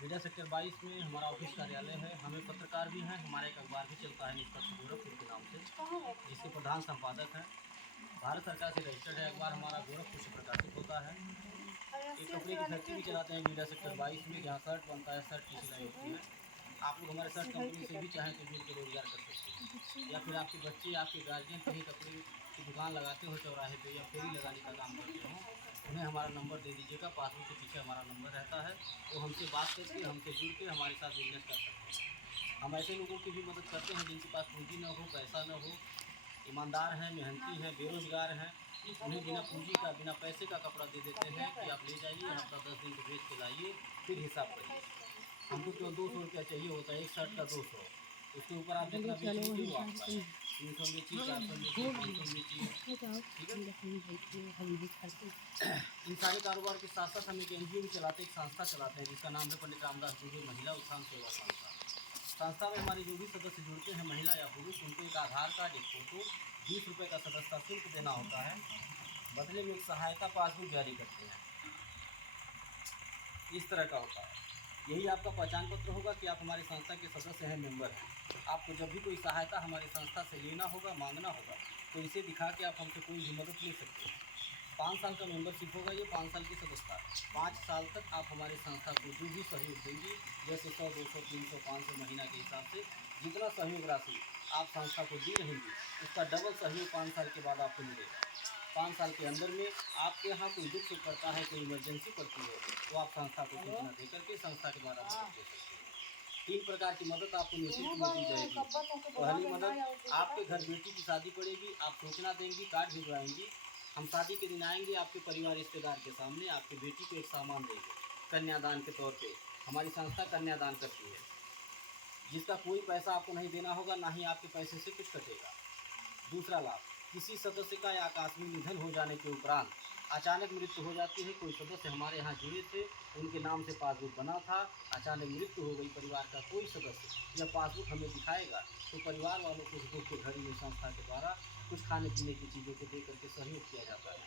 Media sector 22 में हमारा office कार्यालय है। हमें पत्रकार भी हैं, हमारा एक अखबार भी चलता है निष्पक्ष गोरखपुर के नाम से, जिसके प्रधान संपादक हैं। भारत सरकार से रजिस्टर्ड है अखबार हमारा, गोरखपुर से प्रकाशित होता है। एक कपड़े की फैक्ट्री भी चलाते हैं मीडिया सेक्टर 22 में, जहाँ शर्ट बनता है, शर्ट की सिलाई होती है। आप लोग हमारे शर्ट कंपनी से भी चाहें तो जुड़ के रोजगार कर सकते हैं, या फिर आपके बच्चे, आपके गार्जियन कहीं कपड़े की दुकान लगाते हो चौराहे पे या फेरी लगाने का काम करते हो, उन्हें हमारा नंबर दे दीजिएगा। पासबुक के पीछे हमारा नंबर रहता है, वो हमसे बात करके, हमसे जुड़ के हमारे साथ बिजनेस कर सकते हैं। हम ऐसे लोगों की भी मदद करते हैं जिनके पास पूंजी न हो, पैसा न हो, ईमानदार हैं, मेहनती हैं, बेरोजगार हैं। उन्हें बिना पूंजी का, बिना पैसे का कपड़ा दे देते हैं कि आप ले जाइए, हफ्ता 10 दिन को बेच के लाइए, फिर हिसाब करिए। हमको केवल 200 रुपया चाहिए होता है, एक शर्ट का 200। उसके ऊपर आप जितना बेचेंगे वो आपका है। 300 बेची, 400 बेची, 500 बेची, ठीक है। इन सारे कारोबार के साथ साथ हम एक NGO भी चलाते हैं, एक संस्था चलाते हैं जिसका नाम है पंडित रामदास दुबे महिला उत्थान सेवा संस्था। संस्था में हमारे जो भी सदस्य जुड़ते हैं, महिला या पुरुष, उनको एक आधार कार्ड, एक फोटो, 20 रुपये का सदस्यता शुल्क देना होता है। बदले में एक सहायता पासबुक जारी करते हैं। इस तरह का होता है। यही आपका पहचान पत्र होगा कि आप हमारी संस्था के सदस्य हैं, मेंबर हैं। आपको जब भी कोई सहायता हमारी संस्था से लेना होगा, मांगना होगा, तो इसे दिखा के आप हमसे कोई भी मदद ले सकते हैं। 5 साल का मेंबरशिप होगा, ये 5 साल की सदस्यता। 5 साल तक आप हमारी संस्था को जो भी सहयोग देंगी, जैसे 100, 200, 300, 500 महीना के हिसाब से जितना सहयोग राशि आप संस्था को दी रहेंगी, उसका डबल सहयोग 5 साल के बाद आपको मिलेगा। 5 साल के अंदर में आपके यहाँ कोई दुख सुख पड़ता है, कोई इमरजेंसी पड़ती है, तो आप संस्था को सूचना दे करके संस्था के द्वारा मदद दे सकते हैं। 3 प्रकार की मदद आपको निःशुल्क में दी जाएगी। पहली मदद, आपके घर बेटी की शादी पड़ेगी, आप सूचना देंगी, कार्ड भिजवाएंगी, हम शादी के दिन आएंगे आपके परिवार रिश्तेदार के सामने, आपकी बेटी को एक सामान देंगे कन्यादान के तौर पे। हमारी संस्था कन्यादान करती है, जिसका कोई पैसा आपको नहीं देना होगा, ना ही आपके पैसे से कुछ कटेगा। दूसरा लाभ, किसी सदस्य का या आकस्मिक निधन हो जाने के उपरांत अचानक मृत्यु हो जाती है, कोई सदस्य हमारे यहाँ जुड़े थे, उनके नाम से पासबुक बना था, अचानक मृत्यु हो गई परिवार का कोई सदस्य, जब पासबुक हमें दिखाएगा तो परिवार वालों को उस दुख के घड़ी में संस्था के द्वारा कुछ खाने पीने की चीज़ों को दे करके सहयोग किया जाता है।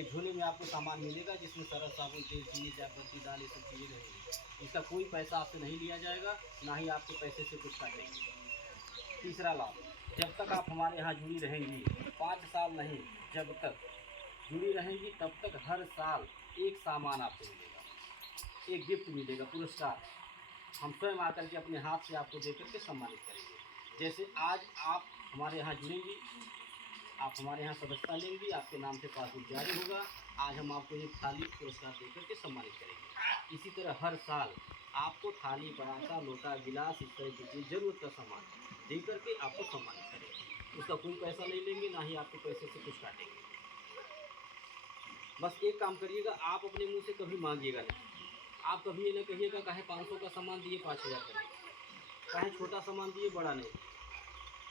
एक झोले में आपको सामान मिलेगा जिसमें सरफ, साबुन, तेल, चीनी, चायपत्ती, दाल, ये सब चीज़ें रहेंगी। इसका कोई पैसा आपसे नहीं लिया जाएगा, ना ही आपके पैसे से कुछ काटेंगे। तीसरा लाभ, जब तक आप हमारे यहाँ जुड़ी रहेंगी, 5 साल नहीं, जब तक जुड़ी रहेंगी तब तक हर साल एक सामान आपको मिलेगा, एक गिफ्ट मिलेगा, पुरस्कार। हम स्वयं आकर के अपने हाथ से आपको दे करके सम्मानित करेंगे। जैसे आज आप हमारे यहाँ जुड़ेंगी, आप हमारे यहाँ सदस्यता लेंगी, आपके नाम से पासबुक जारी होगा, आज हम आपको एक थाली पुरस्कार दे करके सम्मानित करेंगे। इसी तरह हर साल आपको थाली, पराठा, लोटा, गिलास, इस तरह की चीज़, जरूरत का सामान दे करके आपको सम्मानित करेंगे। उसका कोई पैसा नहीं लेंगे, ना ही आपके पैसे से कुछ काटेंगे। बस एक काम करिएगा, आप अपने मुंह से कभी मांगिएगा नहीं। आप कभी ये ना कहिएगा काहे 500 का सामान दिए 5000 का नहीं, काहे छोटा सामान दिए बड़ा नहीं,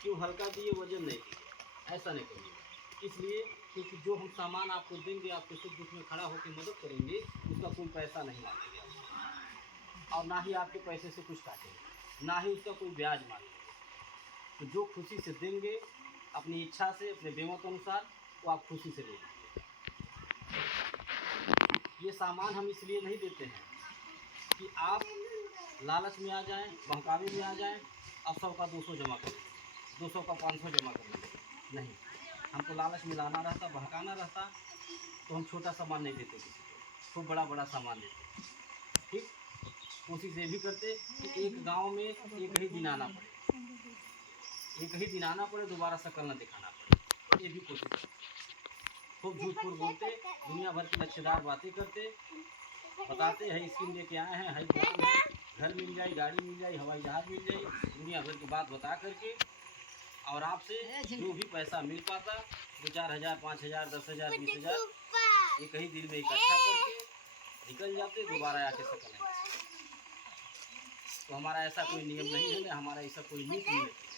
क्यों हल्का दिए वजन नहीं दिए, ऐसा नहीं करिएगा। इसलिए क्योंकि जो हम सामान आपको देंगे, आपके सुख दुख में खड़ा होकर मदद करेंगे, उसका कोई पैसा नहीं मांगेंगे आपसे, और ना ही आपके पैसे से कुछ काटेंगे, ना ही उसका कोई ब्याज मांगेंगे। तो जो खुशी से देंगे, अपनी इच्छा से, अपने बेमत अनुसार, वो आप खुशी से ले लीजिए। ये सामान हम इसलिए नहीं देते हैं कि आप लालच में आ जाएं, बहकावे में आ जाएं, अब 100 का 200 जमा कर लीजिए, 200 का 500 जमा कर लीजिए। नहीं, हमको लालच में लाना रहता, बहकाना रहता, तो हम छोटा सामान नहीं देते किसी को, खूब बड़ा बड़ा सामान देते। ठीक, कोशिश ये भी करते कि एक गांव में एक ही दिन आना पड़े, एक ही दिन आना पड़े, दोबारा शक्ल न दिखाना पड़े, ये भी कोशिश करते। खूब झूठ फूट बोलते, दुनिया भर की लच्छेदार बातें करते, बताते हैं स्कीम लेके आए हैं, है प्लान है, घर मिल जाए, गाड़ी मिल जाए, हवाई जहाज मिल जाए, दुनिया भर की बात बता करके, और आपसे जो भी पैसा मिल पाता, 2-4 हज़ार, 5 हज़ार, 10 हज़ार, 20 हज़ार, एक ही दिन में इकट्ठा करके निकल जाते, दोबारा आके शक्ल नहीं। तो हमारा ऐसा कोई नियम नहीं है, हमारा ऐसा कोई नीति नहीं है।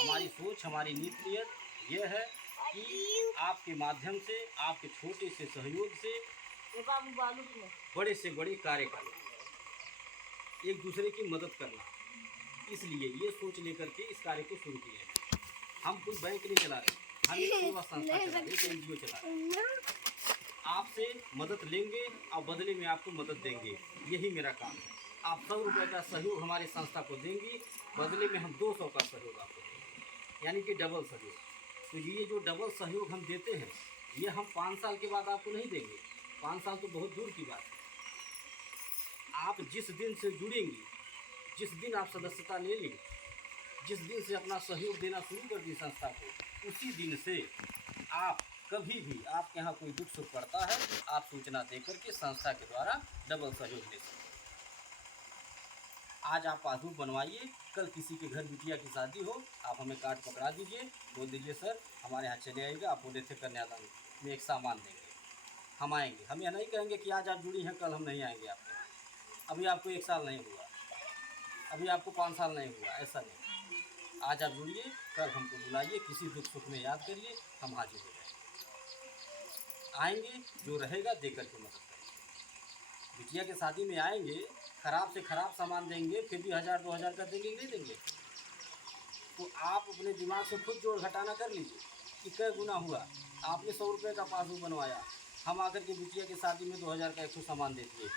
हमारी सोच, हमारी नीति नियत यह है कि आपके माध्यम से, आपके छोटे से सहयोग से बड़े से बड़े कार्य करना, एक दूसरे की मदद करना। इसलिए ये सोच लेकर के इस कार्य को शुरू किए हैं। हम कोई बैंक नहीं चला रहे, हम एक सेवा संस्था चला रहे, एक NGO चला रहे। आप आपसे मदद लेंगे और बदले में आपको मदद देंगे, यही मेरा काम है। आप 100 रुपये का सहयोग हमारी संस्था को देंगी, बदले में हम 200 का सहयोग आपको देंगे, यानी कि डबल सहयोग। तो ये जो डबल सहयोग हम देते हैं, ये हम 5 साल के बाद आपको नहीं देंगे। 5 साल तो बहुत दूर की बात है। आप जिस दिन से जुड़ेंगी, जिस दिन आप सदस्यता ले लेंगे, जिस दिन से अपना सहयोग देना शुरू कर दी संस्था को, उसी दिन से आप कभी भी आपके यहाँ कोई दुख सुख पड़ता है, आप सूचना देकर के संस्था के द्वारा डबल सहयोग ले सकते हैं। आज आप पासबुक बनवाइए, कल किसी के घर बिटिया की शादी हो, आप हमें कार्ड पकड़ा दीजिए, बोल दीजिए सर हमारे यहाँ चले आइएगा, आप बोले थे कन्यादान में एक सामान देंगे, हम आएंगे। हम यह नहीं कहेंगे कि आज आप जुड़ी हैं कल हम नहीं आएंगे आपके यहाँ। अभी आपको 1 साल नहीं हुआ, अभी आपको 5 साल नहीं हुआ, ऐसा नहीं। आज आप जुड़िए, कल हमको बुलाइए, किसी दुख सुख में याद करिए, हम हाजिर हो जाएंगे। आएंगे, जो रहेगा दे करके मदद करेंगे। बिटिया के शादी में आएंगे, ख़राब से ख़राब सामान देंगे, फिर भी 1000-2000 का देंगे नहीं देंगे। तो आप अपने दिमाग से खुद जोड़ घटाना कर लीजिए कि कै गुना हुआ। आपने 100 रुपये का पासबुक बनवाया, हम आकर के बिटिया की शादी में 2000 का 100 सामान दे दिए,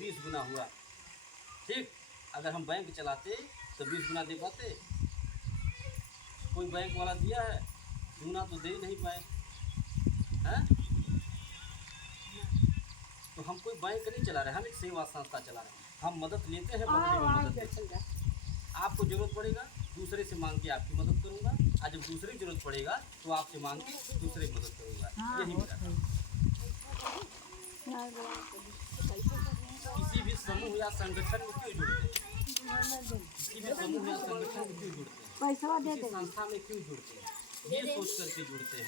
20 गुना हुआ। ठीक, अगर हम बैंक चलाते तो 20 गुना दे पाते? कोई बैंक वाला दिया है? गुना तो दे ही नहीं पाए हैं। तो हम कोई बैंक नहीं चला रहे, हम एक सेवा संस्था चला रहे हैं। हम मदद लेते हैं, बदले में मदद देते हैं। आपको ज़रूरत पड़ेगा, दूसरे से मांग के आपकी मदद करूँगा, और जब दूसरे की ज़रूरत पड़ेगा तो आपसे मांग के दूसरे की मदद करूँगा, यही मेरा काम। किसी भी समूह या संगठन में क्यों जुड़ते हैं? किसी भी समूह या संगठन में क्यों जुड़ते हैं? किसी संस्था में क्यों जुड़ते हैं? ये सोच करके जुड़ते हैं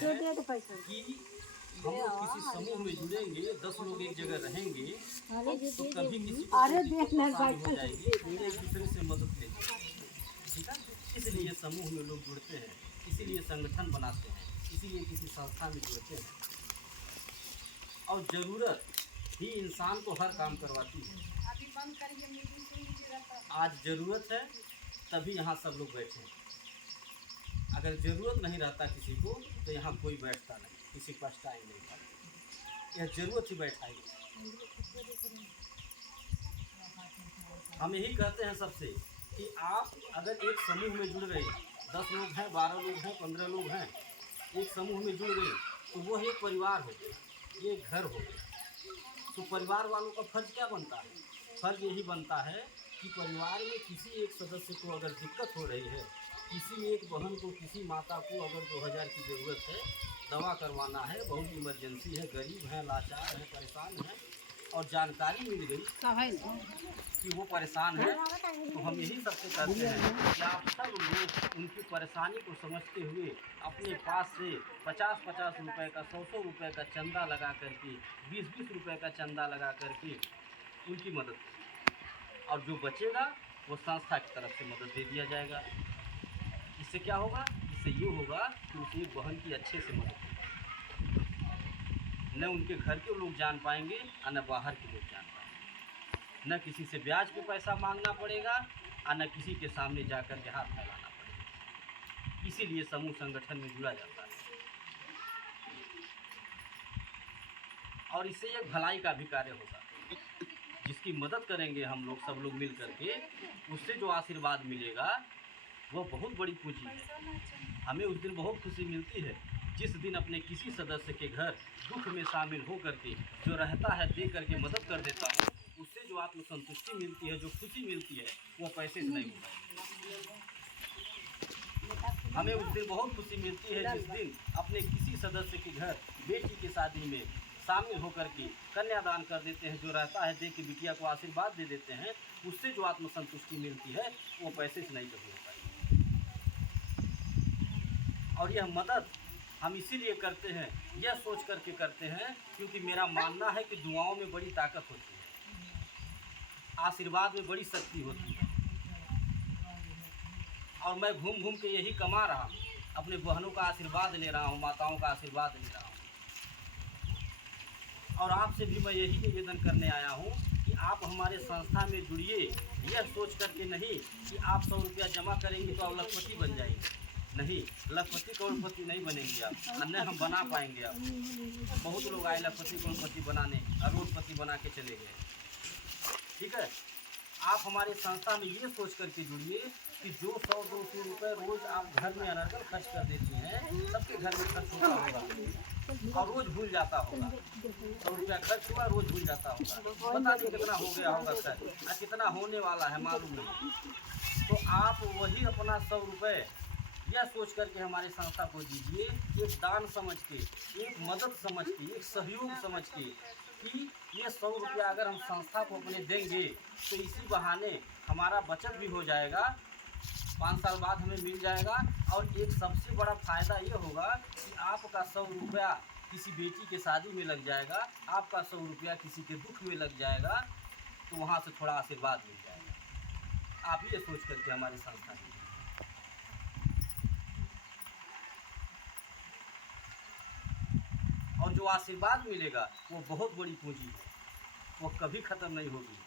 कि हम लोग किसी समूह में जुड़ेंगे, 10 लोग एक जगह रहेंगे, तो कभी किसी को परेशानी हो जाएगी, एक दूसरे से मदद लेंगे। ठीक है, इसलिए समूह में लोग जुड़ते हैं, इसीलिए संगठन बनाते हैं, इसीलिए किसी संस्था में जुड़ते हैं। और ज़रूरत ही इंसान को हर काम करवाती है। आज ज़रूरत है तभी यहाँ सब लोग बैठे हैं। अगर ज़रूरत नहीं रहता किसी को तो यहाँ कोई बैठता नहीं, किसी के पास टाइम नहीं था। यह ज़रूरत ही बैठाएगी। हम यही कहते हैं सबसे कि आप अगर एक समूह में जुड़ गए, 10 लोग हैं, 12 लोग हैं, 15 लोग हैं, एक समूह में जुड़ गए तो वो एक परिवार हो गया, ये घर हो गया। तो परिवार वालों का फर्ज क्या बनता है? फर्ज यही बनता है कि परिवार में किसी एक सदस्य को अगर दिक्कत हो रही है, किसी एक बहन को, किसी माता को अगर 2000 की ज़रूरत है, दवा करवाना है, बहुत इमरजेंसी है, गरीब है, लाचार है, परेशान है, और जानकारी मिल गई कि वो परेशान है, तो हम यही सबसे कहते हैं कि आप सब लोग उनकी परेशानी को समझते हुए अपने पास से 50-50 रुपये का, 100-100 रुपये का चंदा लगा करके, 20-20 रुपये का चंदा लगा करके उनकी मदद करें। और जो बचेगा वो संस्था की तरफ से मदद दे दिया जाएगा। इससे क्या होगा? इससे ये होगा कि उस एक बहन की अच्छे से मदद होगी। न उनके घर के लोग जान पाएंगे और न बाहर के लोग जान पाएंगे। न किसी से ब्याज पे पैसा मांगना पड़ेगा और न किसी के सामने जाकर के हाथ फैलाना पड़ेगा। इसीलिए समूह संगठन में जुड़ा जाता है। और इससे एक भलाई का भी कार्य होगा। जिसकी मदद करेंगे हम लोग, सब लोग मिल करके, उससे जो आशीर्वाद मिलेगा वो बहुत बड़ी पूंजी है। हमें उस दिन बहुत खुशी मिलती है जिस दिन अपने किसी सदस्य के घर दुख में शामिल हो करके जो रहता है दे करके मदद कर देता हूँ। उससे जो आत्मसंतुष्टि मिलती है, जो खुशी मिलती है, वो पैसे से नहीं होता। हमें उस दिन बहुत खुशी मिलती है जिस दिन अपने किसी सदस्य के घर बेटी की शादी में शामिल होकर के कन्यादान कर देते हैं, जो रहता है दे के बिटिया को आशीर्वाद दे देते हैं। उससे जो आत्मसंतुष्टि मिलती है वो पैसे से नहीं कभी हो पाएगी। और यह मदद हम इसीलिए करते हैं, यह सोच करके करते हैं क्योंकि मेरा मानना है कि दुआओं में बड़ी ताकत होती है, आशीर्वाद में बड़ी शक्ति होती है। और मैं घूम घूम के यही कमा रहा हूँ, अपने बहनों का आशीर्वाद ले रहा हूँ, माताओं का आशीर्वाद ले रहा हूँ। और आपसे भी मैं यही निवेदन करने आया हूँ कि आप हमारे संस्था में जुड़िए, यह सोच करके नहीं कि आप 100 रुपया जमा करेंगे तो आप लखपति बन जाएंगे। नहीं, लखपति करोड़पति नहीं बनेंगे आप, और न हम बना पाएंगे आप। बहुत लोग आए लखपति करोड़पति बनाने और रोडपति बना के चले गए। ठीक है, आप हमारे संस्था में ये सोच करके जुड़िए कि जो 100-200 रुपये रोज़ आप घर में अनर्गल खर्च कर देती हैं, सबके घर में खर्च होता होगा और रोज़ भूल जाता होगा। 100 रुपया खर्च हुआ, रोज़ भूल जाता होगा, पता नहीं कितना हो गया होगा सर, और कितना होने वाला है मालूम नहीं। तो आप वही अपना 100 रुपये यह सोच करके हमारे संस्था को दीजिए, एक दान समझ के, एक मदद समझ के, एक सहयोग समझ के कि ये 100 रुपया अगर हम संस्था को अपने देंगे तो इसी बहाने हमारा बचत भी हो जाएगा, 5 साल बाद हमें मिल जाएगा। और एक सबसे बड़ा फ़ायदा ये होगा कि आपका 100 रुपया किसी बेटी के शादी में लग जाएगा, आपका 100 रुपया किसी के दुख में लग जाएगा, तो वहाँ से थोड़ा आशीर्वाद मिल जाएगा। आप ये सोच करके हमारी संस्था की, और जो आशीर्वाद मिलेगा वो बहुत बड़ी पूंजी है, वो कभी ख़त्म नहीं होगी।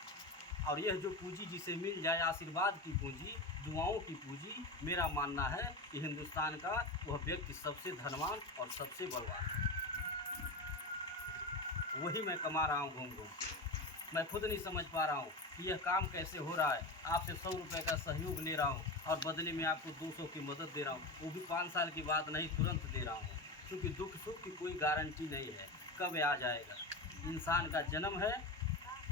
और यह जो पूंजी जिसे मिल जाए, आशीर्वाद की पूंजी, दुआओं की पूंजी, मेरा मानना है कि हिंदुस्तान का वह व्यक्ति सबसे धनवान और सबसे बलवान है। वही मैं कमा रहा हूँ घूम घूम। मैं खुद नहीं समझ पा रहा हूँ कि यह काम कैसे हो रहा है। आपसे 100 रुपये का सहयोग ले रहा हूँ और बदले में आपको 200 की मदद दे रहा हूँ, वो भी 5 साल की बात नहीं, तुरंत दे रहा हूँ। क्योंकि दुख सुख की कोई गारंटी नहीं है, कब आ जाएगा। इंसान का जन्म है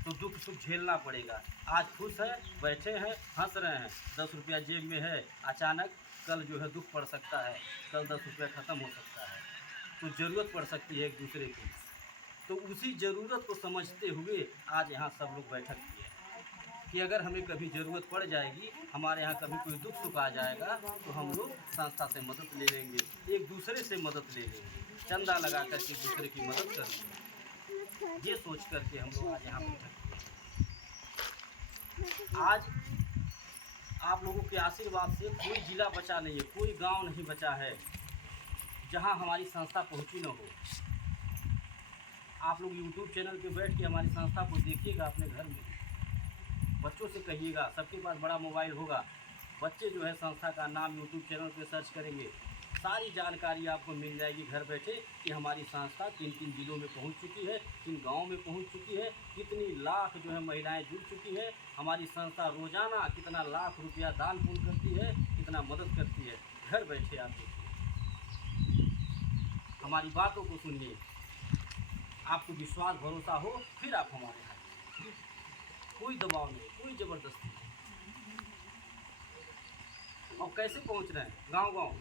तो दुख सुख झेलना पड़ेगा। आज खुश है, बैठे हैं, हंस रहे हैं, 10 रुपया जेब में है, अचानक कल जो है दुख पड़ सकता है, कल 10 रुपया ख़त्म हो सकता है, तो ज़रूरत पड़ सकती है एक दूसरे की। तो उसी ज़रूरत को समझते हुए आज यहाँ सब लोग बैठक किए कि अगर हमें कभी ज़रूरत पड़ जाएगी, हमारे यहाँ कभी कोई दुख सुख आ जाएगा, तो हम लोग संस्था से मदद ले लेंगे, एक दूसरे से मदद ले लेंगे, चंदा लगा करके एक दूसरे की मदद करेंगे। ये सोच करके हम लोग आज यहाँ बैठक किए। आज आप लोगों के आशीर्वाद से कोई जिला बचा नहीं है, कोई गांव नहीं बचा है जहां हमारी संस्था पहुंची न हो। आप लोग YouTube चैनल पे बैठ के हमारी संस्था को देखिएगा, अपने घर में बच्चों से कहिएगा, सबके पास बड़ा मोबाइल होगा, बच्चे जो है संस्था का नाम YouTube चैनल पे सर्च करेंगे, सारी जानकारी आपको मिल जाएगी घर बैठे कि हमारी संस्था किन किन जिलों में पहुंच चुकी है, किन गाँव में पहुंच चुकी है, कितनी लाख जो है महिलाएं जुड़ चुकी है, हमारी संस्था रोज़ाना कितना लाख रुपया दान पुण्य करती है, कितना मदद करती है। घर बैठे आप देखिए, हमारी बातों को सुनिए, आपको विश्वास भरोसा हो फिर आप हमारे यहाँ, कोई दबाव नहीं, कोई ज़बरदस्ती नहीं। और कैसे पहुँच रहे हैं गांव गांव,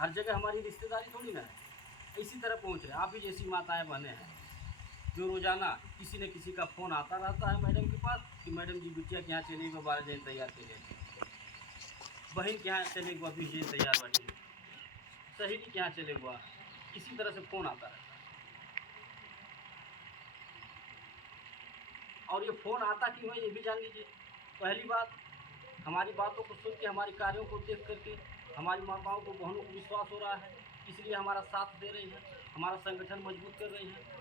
हर जगह हमारी रिश्तेदारी थोड़ी ना है, इसी तरह पहुँच रहे हैं। आप ही जैसी माताएं बहनें हैं जो रोज़ाना किसी न किसी का फ़ोन आता रहता है मैडम के पास कि मैडम जी बिटिया के यहाँ चले गए, 12 जन तैयार के लिए, बहन के यहाँ चले गए 20 जन तैयार बैठे, सहेली के यहाँ चले गए, इसी तरह से फ़ोन आता रहता है। और ये फ़ोन आता क्यों है ये भी जान लीजिए। पहली बात, हमारी बातों को सुन के, हमारे कार्यों को देख करके हमारी माताओं को, बहनों को विश्वास हो रहा है, इसलिए हमारा साथ दे रही है, हमारा संगठन मजबूत कर रही है।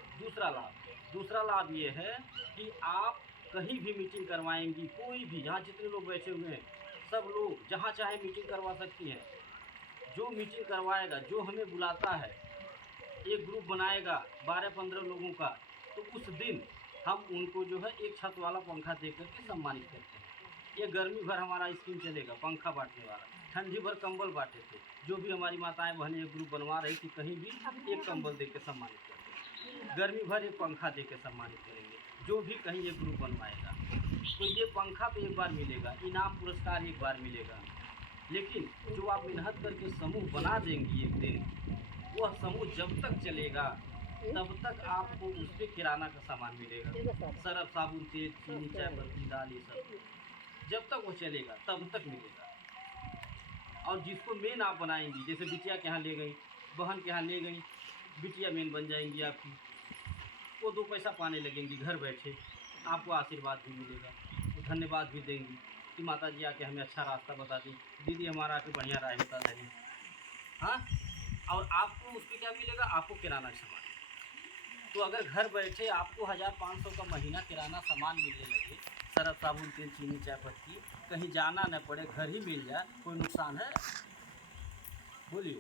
दूसरा लाभ ये है कि आप कहीं भी मीटिंग करवाएंगी, कोई भी, यहाँ जितने लोग बैठे हुए हैं सब लोग जहाँ चाहे मीटिंग करवा सकती हैं। जो मीटिंग करवाएगा, जो हमें बुलाता है, एक ग्रुप बनाएगा 12-15 लोगों का, तो उस दिन हम उनको जो है एक छत वाला पंखा दे करके सम्मानित करते हैं। ये गर्मी भर हमारा स्कीम चलेगा, पंखा बांटने वाला, ठंडी भर कंबल बांटे थे, जो भी हमारी माताएं बहनें एक ग्रुप बनवा रही थी, कहीं भी एक कंबल दे के सम्मानित करते, गर्मी भर एक पंखा दे के सम्मानित करेंगे, जो भी कहीं एक ग्रुप बनवाएगा। तो ये पंखा तो एक बार मिलेगा, इनाम पुरस्कार एक बार मिलेगा, लेकिन जो आप मेहनत करके समूह बना देंगी एक दिन, वह समूह जब तक चलेगा तब तक आपको उस पर किराना का सामान मिलेगा, सरफ, साबुन, तेल, चीनी, चाय पत्ती, दाल, ये सब जब तक वो चलेगा तब तक मिलेगा। और जिसको मेन आप बनाएंगी, जैसे बिटिया के यहाँ ले गई, बहन के यहाँ ले गई, बिटिया मेन बन जाएंगी आपकी, वो 2 पैसा पाने लगेंगी घर बैठे, आपको आशीर्वाद भी मिलेगा, तो धन्यवाद भी देंगी कि माता जी आके हमें अच्छा रास्ता बता दी, दीदी हमारा आके बढ़िया राह बता देंगे। हाँ, और आपको उस पर क्या मिलेगा, आपको किराना सामान। तो अगर घर बैठे आपको 1500 का महीना किराना सामान मिलने लगे, सरफ, साबुन, तेल, चीनी, चाय पत्ती, कहीं जाना न पड़े, घर ही मिल जाए, कोई नुकसान है? बोलिए।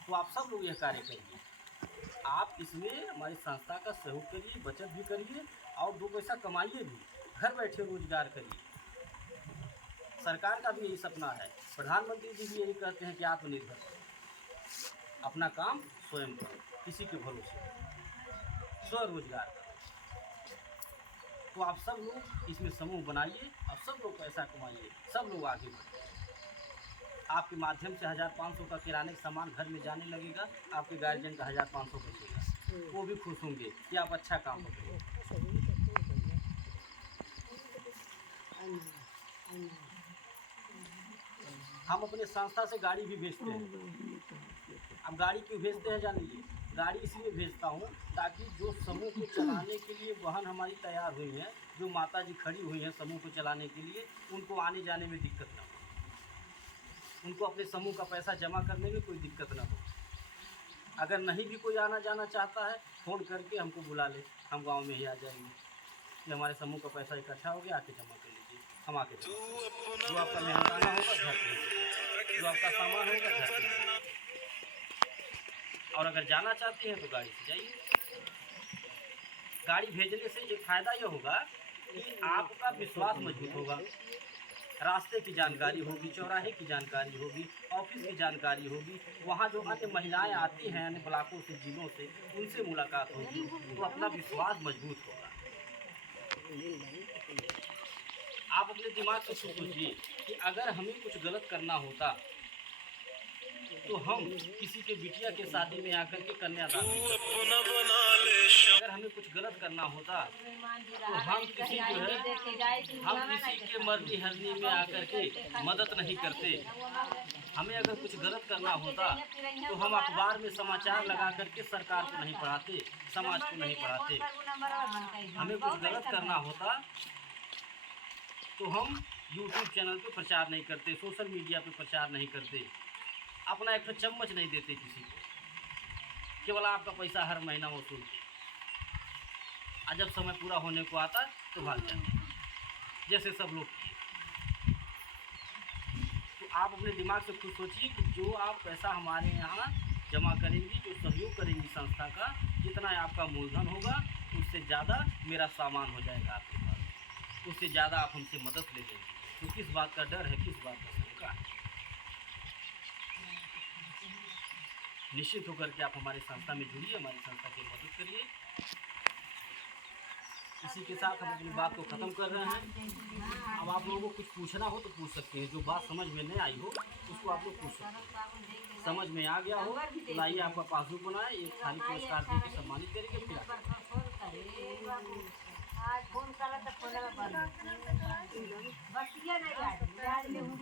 तो आप सब लोग यह कार्य करिए, आप इसमें हमारी संस्था का सहयोग करिए, बचत भी करिए और 2 पैसा कमाइए भी, घर बैठे रोजगार करिए। सरकार का भी यही सपना है, प्रधानमंत्री जी भी यही कहते हैं कि आत्मनिर्भर करो, अपना काम स्वयं करो, किसी के भरोसे, स्वरोजगार करो। तो आप सब लोग इसमें समूह बनाइए और सब लोग पैसा कमाइए, सब लोग आगे बढ़िए। आपके माध्यम से 1500 का किराने का सामान घर में जाने लगेगा, आपके गार्जियन का 1500 बचेगा, वो भी खुश होंगे कि आप अच्छा काम करें। हम अपने संस्था से गाड़ी भी भेजते हैं। अब गाड़ी क्यों भेजते हैं जानिए, गाड़ी इसलिए भेजता हूँ ताकि जो समूह को चलाने के लिए बहन हमारी तैयार हुई हैं, जो माता जी खड़ी हुई हैं समूह को चलाने के लिए, उनको आने जाने में दिक्कत ना हो, उनको अपने समूह का पैसा जमा करने में कोई दिक्कत ना हो। अगर नहीं भी कोई आना जाना चाहता है, फ़ोन करके हमको बुला ले, हम गांव में ही आ जाएंगे कि हमारे समूह का पैसा इकट्ठा हो गया, आके जमा कर लीजिए, हम आके जो आपका मेहनताना होगा घर पे, जो आपका सामान होगा घर पे। और अगर जाना चाहते हैं तो गाड़ी से जाइए। गाड़ी भेजने से एक फ़ायदा यह होगा कि आपका विश्वास मजबूत होगा, रास्ते की जानकारी होगी, चौराहे की जानकारी होगी, ऑफिस की जानकारी होगी, वहाँ जो अन्य महिलाएं आती हैं अन्य ब्लॉकों से, जिलों से, उनसे मुलाकात होगी, तो अपना विश्वास मजबूत होगा। आप अपने दिमाग से सोचिए कि अगर हमें कुछ गलत करना होता तो हम किसी के बिटिया के शादी में आकर के कन्यादान, अगर हमें कुछ गलत करना होता तो हम किसी के मरनी हरनी में आकर के मदद नहीं करते। हमें अगर कुछ गलत करना होता तो हम अखबार में समाचार लगा करके सरकार को नहीं पढ़ाते, समाज को नहीं पढ़ाते। हमें कुछ गलत करना होता तो हम यूट्यूब चैनल पे प्रचार नहीं करते, सोशल मीडिया पे प्रचार नहीं करते, अपना एक चम्मच नहीं देते किसी को, केवल आपका पैसा हर महीना वसूलते, और जब समय पूरा होने को आता तो भाग जाते, जैसे सब लोग किए। तो आप अपने दिमाग से खुद सोचिए कि जो आप पैसा हमारे यहाँ जमा करेंगी, जो सहयोग करेंगी संस्था का, जितना आपका मूलधन होगा उससे ज़्यादा मेरा सामान हो जाएगा आपके पास, उससे ज़्यादा आप हमसे मदद ले लेंगे। तो किस बात का डर है, किस बात का शंका है? निश्चित होकर के आप हमारी संस्था में जुड़िए, हमारी संस्था की मदद करिए। इसी के साथ हम अपनी बात को ख़त्म कर रहे हैं। अब आप लोगों को कुछ पूछना हो तो पूछ सकते हैं, जो बात समझ में नहीं आई हो उसको आप लोग पूछ सकते हैं। समझ में आ गया हो तो लाइए आपका पासबुक बनाए, एक थाली पुरस्कार दे के सम्मानित करेंगे। फिर